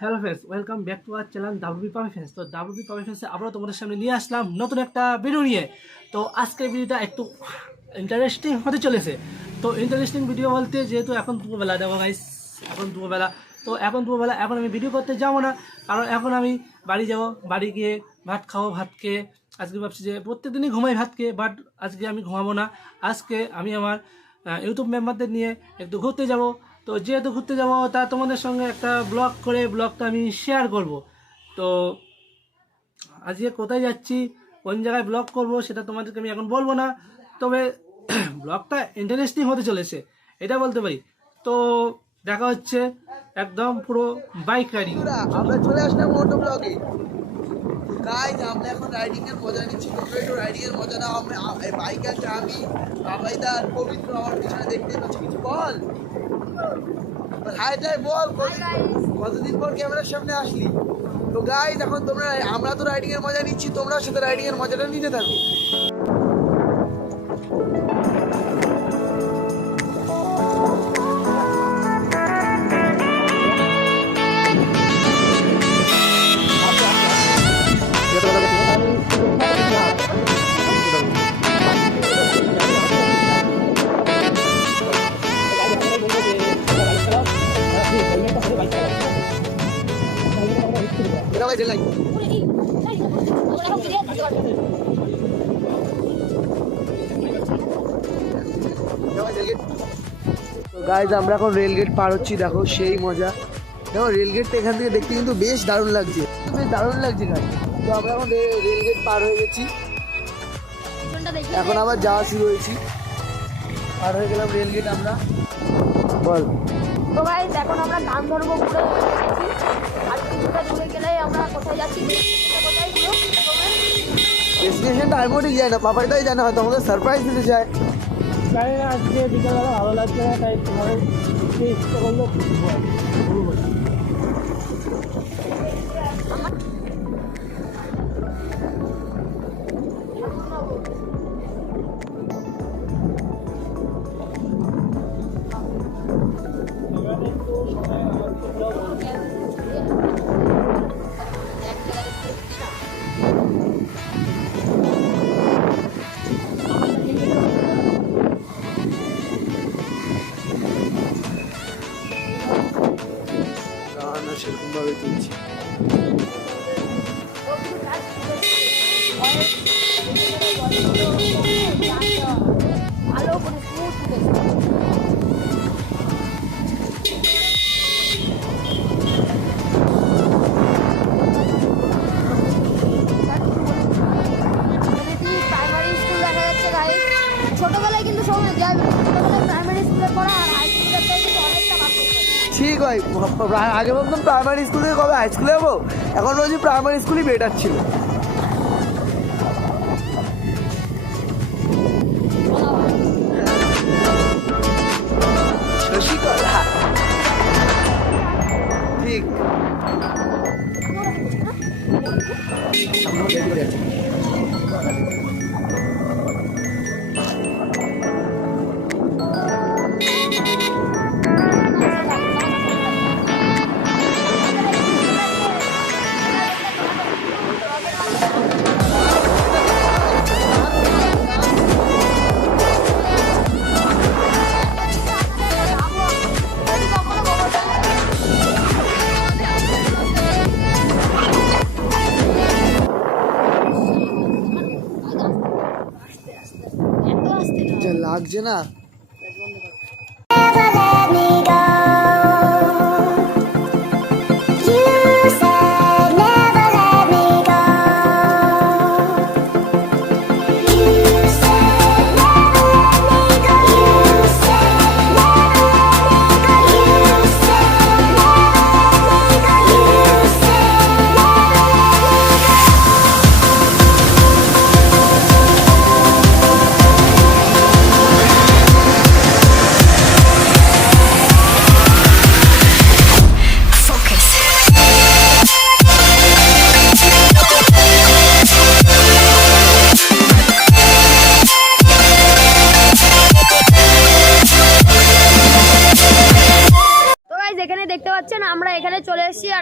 Hello friends welcome back to our channel WB Pabi friends তো WB Pabi ফ্রেন্ডসে আবারও তোমাদের সামনে নিয়ে আসলাম নতুন একটা ভিডিও নিয়ে। তো আজকের ভিডিওটা একটু ইন্টারেস্টিং হতে চলেছে। তো ইন্টারেস্টিং ভিডিও বলতে যেহেতু এখন দুপুরবেলা, দেখো গাইস এখন দুপুরবেলা। তো এখন দুপুরবেলা, এখন আমি ভিডিও করতে যাব না, কারণ এখন আমি বাড়ি যাব, বাড়ি গিয়ে ভাত খাব, ভাত খেয়ে আজকে ভাবছি যে প্রত্যেকদিনই ঘুমাই ভাত খেয়ে বাট আজকে আমি ঘুমাবো না। আজকে আমি আমার ইউটিউব মেম্বারদের নিয়ে একটু ঘুরতে যাব। তো যেহেতু ঘুরতে যাব, তা তোমাদের সঙ্গে একটা ব্লগ করে ব্লগটা আমি শেয়ার করব। তো আজকে কোথায় যাচ্ছি, কোন জায়গায় ব্লগ করব, সেটা তোমাদেরকে আমি এখন বলব না। তবে ব্লগটা ইন্টারেস্টিং হতে চলেছে, এটা বলতে পারি। তো দেখা হচ্ছে একদম পুরো বাইক রাইডিং আমরা চলে আসলাম মোটো ব্লগে গাইজ আমরা এখন রাইডিং এর মজা নিচ্ছি, তোমরা একটু রাইডিং এর মজা নাও। আমরা বাইক আছে আমি পবিত্র আমার পিছনে দেখতে পাচ্ছি, কিছু বল। হাই টাই বল কতদিন পর ক্যামেরার সামনে আসলি? তো গাইজ এখন তোমরা আমরা তো রাইডিং এর মজা নিচ্ছি তোমরা সাথে রাইডিং এর মজাটা নিতে থাকো। এটা ভাই লাই গাইজ আমরা এখন রেলগেট পার হচ্ছি দেখো সেই মজা। দেখো রেলগেটটা এখান থেকে দেখতে কিন্তু বেশ দারুণ লাগছে। বেশ দারুণ লাগছে গাইজ তো আমরা এখন রেলগেট পার হয়ে গেছি। এখন আবার যাওয়া শুরু হয়েছি। পার হয়ে গেলাম রেলগেট আমরা। বল। তো গাইস এখন আমরা গান ধরবো পুরো গেছি আর কিছুটা দূরে গেলে আমরা কোথায় যাচ্ছি destination টা কোথায় পুরো ডেস্টিনেশনটা আমি মোটেই যায় না পাপাইটাই জানে হয়তো আমাদের সারপ্রাইজ দিতে চায় জানি না আজকে বিকেলবেলা ভালো লাগছে না, তাই তোমাদের যে ইচ্ছে করল ঘুরবো। না ঠিক হয় আগে ভাবতাম প্রাইমারি স্কুল থেকে কবে হাই স্কুলে যাব? এখন বলছি প্রাইমারি স্কুলই বেটার ছিল। যা লাগছে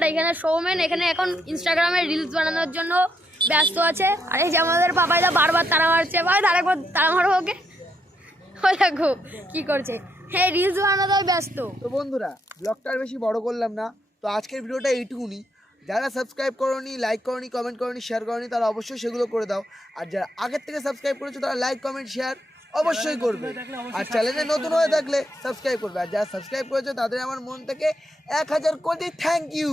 আর এখানে সৌমেন এখানে এখন ইনস্টাগ্রামে রিলস বানানোর জন্য ব্যস্ত আছে। আর এই যে আমাদের পাপাইদা বারবার তারা মারছে। ভাই, তারা একবার তারা মারবো ওকে। ওই দেখো কি করছে। হ্যাঁ রিলস বানানোতেও ব্যস্ত। তো বন্ধুরা ব্লগটা আর বেশি বড় করলাম না। তো আজকের ভিডিওটা এইটুকুনি। যারা সাবস্ক্রাইব করনি লাইক করনি কমেন্ট করনি শেয়ার করনি, তারা অবশ্যই সেগুলো করে দাও। আর যারা আগের থেকে সাবস্ক্রাইব করেছ, তারা লাইক কমেন্ট শেয়ার অবশ্যই করবে। আর চ্যানেলে নতুন হয়ে থাকলে সাবস্ক্রাইব করবে। আর যারা সাবস্ক্রাইব করেছে তাদের আমার মন থেকে এক হাজার কোটি থ্যাংক ইউ